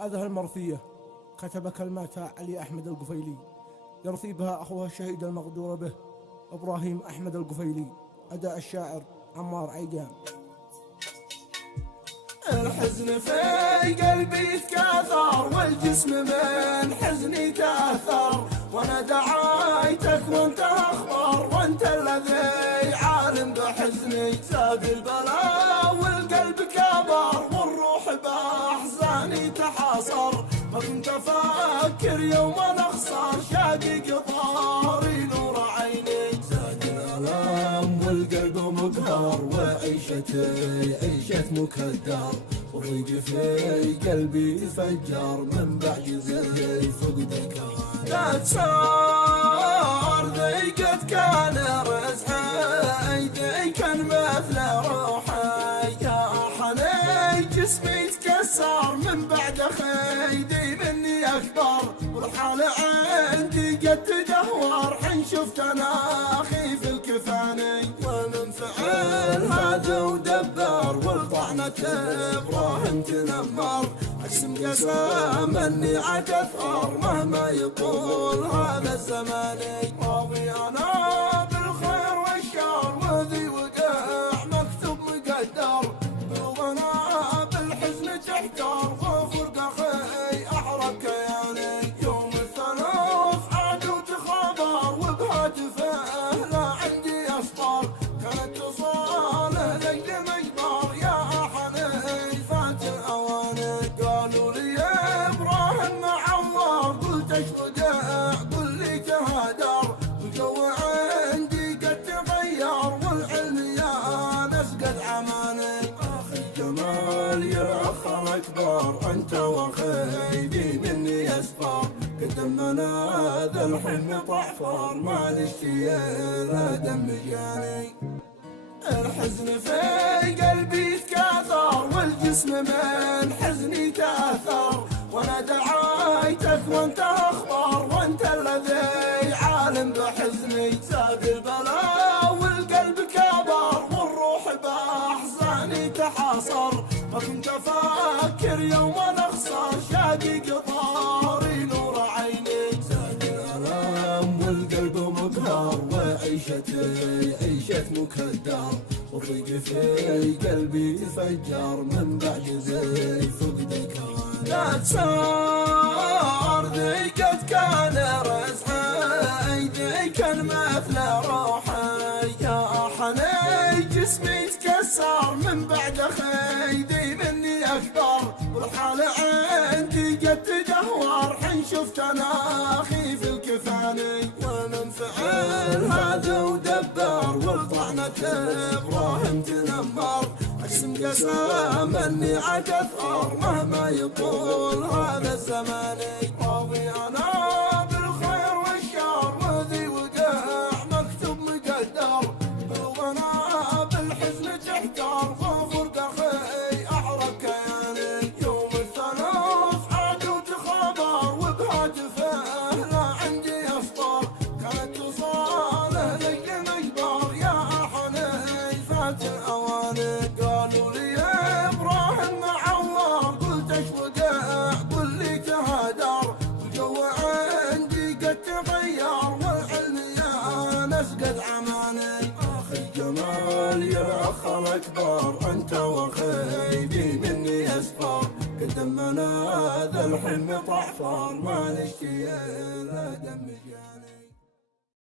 هذه المرثية كتب كلماتها علي أحمد القفيلي، يرثي بها أخوها الشهيد المغدور به إبراهيم أحمد القفيلي. أداء الشاعر عمار عيقان. الحزن في قلبي تكاثر والجسم من حزني تأثر، وانا دعايتك وانت اخبر، وانت الذي عالم بحزني. زاد البلاء والقلب كبر، والروح باحزاني تحاصر. ما كنت افكر يوم اخسر، شاقق ظهري نور عيني. زاد الالم والقلب مقهر، وعيشتي عيشة مكدر، وضيق في قلبي تفجر من بعد زي فقدك. لا تصار ضيقت كان رزحي، كان مثل روحي. يا حني جسمي تكسر من بعد خيدي مني اكبر، والحال عندي قد تدهور. حين شفت انا اخي في الكفاني، ومن فعل هذا ودبر، والطعنة ابراهيم تنمر. اقسم قسم اني عاد اثار مهما يطول هذا الزمان. راضي انا بالخير والشر، وذي وقع مكتوب مقدر. بلغنا بالحزن تحتار، وفرق اخي احرق كياني. يوم الثلاث عاد وتخابر، وبهاتفه لا عندي اصبر. كان اتصاله لجل مجبر، يا حني فات الاواني. قالوا لي يا ابراهيم معور، قلت ايش وداع قل لي تهادر. والجو عندي قد تغير، والعلم يا ناس قد عماني. اخي جمال يا اخ الاكبر، انت وخيدي مني اسفر. قدمنا ذا الحلم طعفر، ما الاشتياء دم جاني. الحزن في قلبي تكاثر، والجسم من حزني تأثر. وانا دعايتك وانت اخبر، وانت الذي عالم بحزني. زاد البلاء والقلب كبر، والروح باحزاني تحاصر. ما كنت افكر يوم اخسر، شاقق ظهري نور عيني. زاد الالم والقلب مقهر، وعيشتي عيشة مكدر. وضيق في قلبي تفجر من بعد زي فقدك. لا تصار ضيقت كان رزحي، كان مثل روحي. يا حني جسمي تكسر من بعد خيدي مني اكبر، والحال عندي قد تدهور. حين شفت انا اخي في الكفاني، ومن فعل هذا ودبر، والطعنة ابراهيم تنمر. اقسم قسم اني عاد اثار مهما يطول هذا الزمان. راضي انا بالخير والشر، وذي وقع مكتوب مقدر. بلغنا بالحزن تحتار، وفرق اخي احرق كياني. يوم الثلاث عاد وتخابر، وبهاتفه لا عندي اصبر. كان اتصاله لجل مجبر، يا حني فات الاواني. قالوا لي يا ابراهيم معور، قلت ايش وداع قل لي تهادر. والجو عندي قد تغير، والعلم يا ناس قد عماني. اخي جمال يا اخ الاكبر، انت وخيدي مني اسفر. قدمنا ذا الحلم طعفر، ما الاشتياء دم جاني.